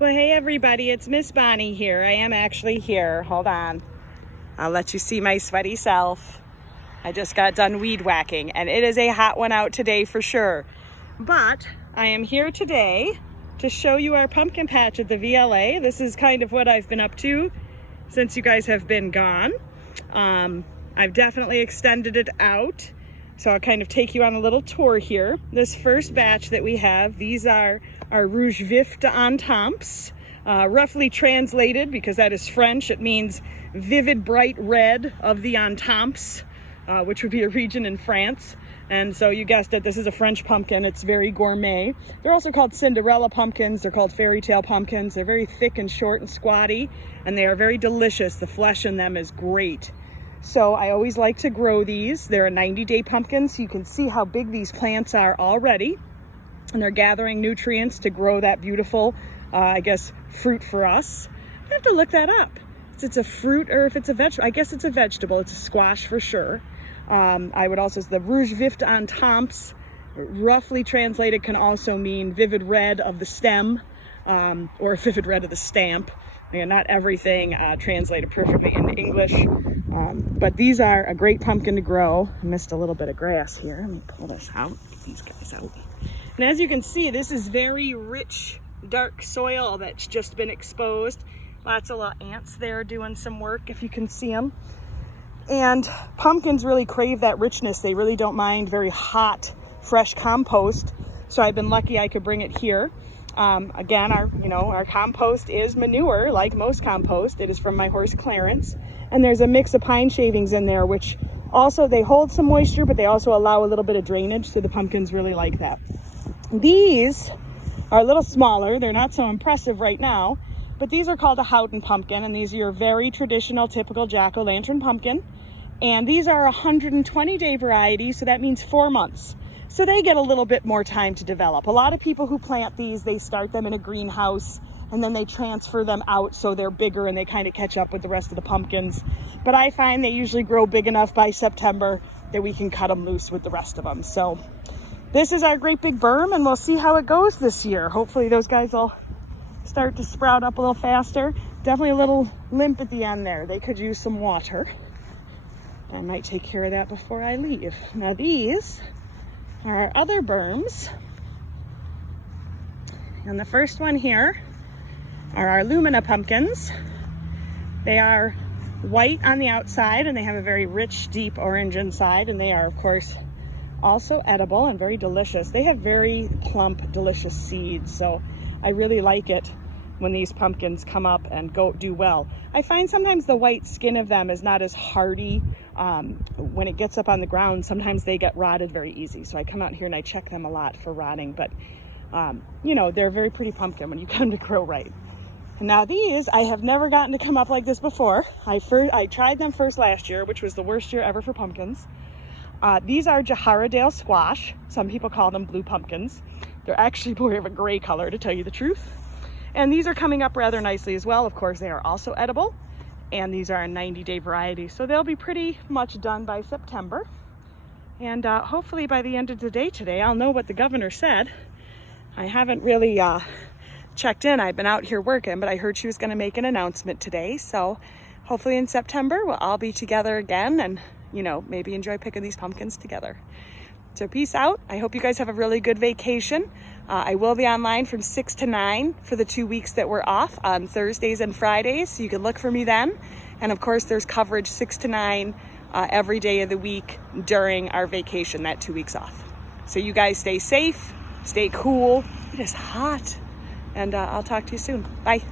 Well, hey everybody, it's Miss Bonnie here. I am actually here. Hold on. I'll let you see my sweaty self. I just got done weed whacking, and it is a hot one out today for sure. But I am here today to show you our pumpkin patch at the VLA. This is kind of what I've been up to since you guys have been gone. I've definitely extended it out. So I'll kind of take you on a little tour here. This first batch that we have, these are our Rouge Vif d'Antamps. Roughly translated, because that is French, it means vivid bright red of the Antamps, which would be a region in France. And so you guessed it, this is a French pumpkin. It's very gourmet. They're also called Cinderella pumpkins. They're called fairy tale pumpkins. They're very thick and short and squatty, and they are very delicious. The flesh in them is great. So I always like to grow these. They're a 90-day pumpkin, so you can see how big these plants are already. And they're gathering nutrients to grow that beautiful, I guess, fruit for us. I have to look that up. If it's a fruit or if it's a vegetable. I guess it's a vegetable. It's a squash for sure. I would also say the Rouge Vif d'Antamps, roughly translated, can also mean vivid red of the stem, or vivid red of the stamp. Again, not everything translated perfectly into English. But these are a great pumpkin to grow. I missed a little bit of grass here. Let me pull this out, get these guys out. And as you can see, this is very rich, dark soil that's just been exposed. Lots of little ants there doing some work, if you can see them. And pumpkins really crave that richness. They really don't mind very hot, fresh compost. So I've been lucky I could bring it here. Again, our compost is manure, like most compost. It is from my horse Clarence. And there's a mix of pine shavings in there, which also, they hold some moisture, but they also allow a little bit of drainage, so the pumpkins really like that. These are a little smaller. They're not so impressive right now, but these are called a Houghton pumpkin, and these are your very traditional, typical jack-o'-lantern pumpkin. And these are 120-day varieties, so that means 4 months. So they get a little bit more time to develop. A lot of people who plant these, they start them in a greenhouse, and then they transfer them out so they're bigger and they kind of catch up with the rest of the pumpkins. But I find they usually grow big enough by September that we can cut them loose with the rest of them. So this is our great big berm, and we'll see how it goes this year. Hopefully those guys will start to sprout up a little faster. Definitely a little limp at the end there. They could use some water. I might take care of that before I leave. Now these are our other berms. And the first one here are our Lumina pumpkins. They are white on the outside, and they have a very rich, deep orange inside, and they are, of course, also edible and very delicious. They have very plump, delicious seeds, so I really like it when these pumpkins come up and do well. I find sometimes the white skin of them is not as hardy. When it gets up on the ground, sometimes they get rotted very easy, so I come out here and I check them a lot for rotting, but they're a very pretty pumpkin when you get them to grow right. And now these, I have never gotten to come up like this before. I tried them first last year, which was the worst year ever for pumpkins. These are Jaharadale squash. Some people call them blue pumpkins. They're actually more of a gray color, to tell you the truth. And these are coming up rather nicely as well. Of course, they are also edible. And these are a 90-day variety, so they'll be pretty much done by September. And hopefully by the end of the day today, I'll know what the governor said. I haven't really checked in. I've been out here working, but I heard she was going to make an announcement today. So hopefully in September, we'll all be together again and, maybe enjoy picking these pumpkins together. So peace out. I hope you guys have a really good vacation. I will be online from 6 to 9 for the 2 weeks that we're off on Thursdays and Fridays. So you can look for me then. And of course, there's coverage 6 to 9 every day of the week during our vacation, that 2 weeks off. So you guys stay safe, stay cool. It is hot. And I'll talk to you soon. Bye.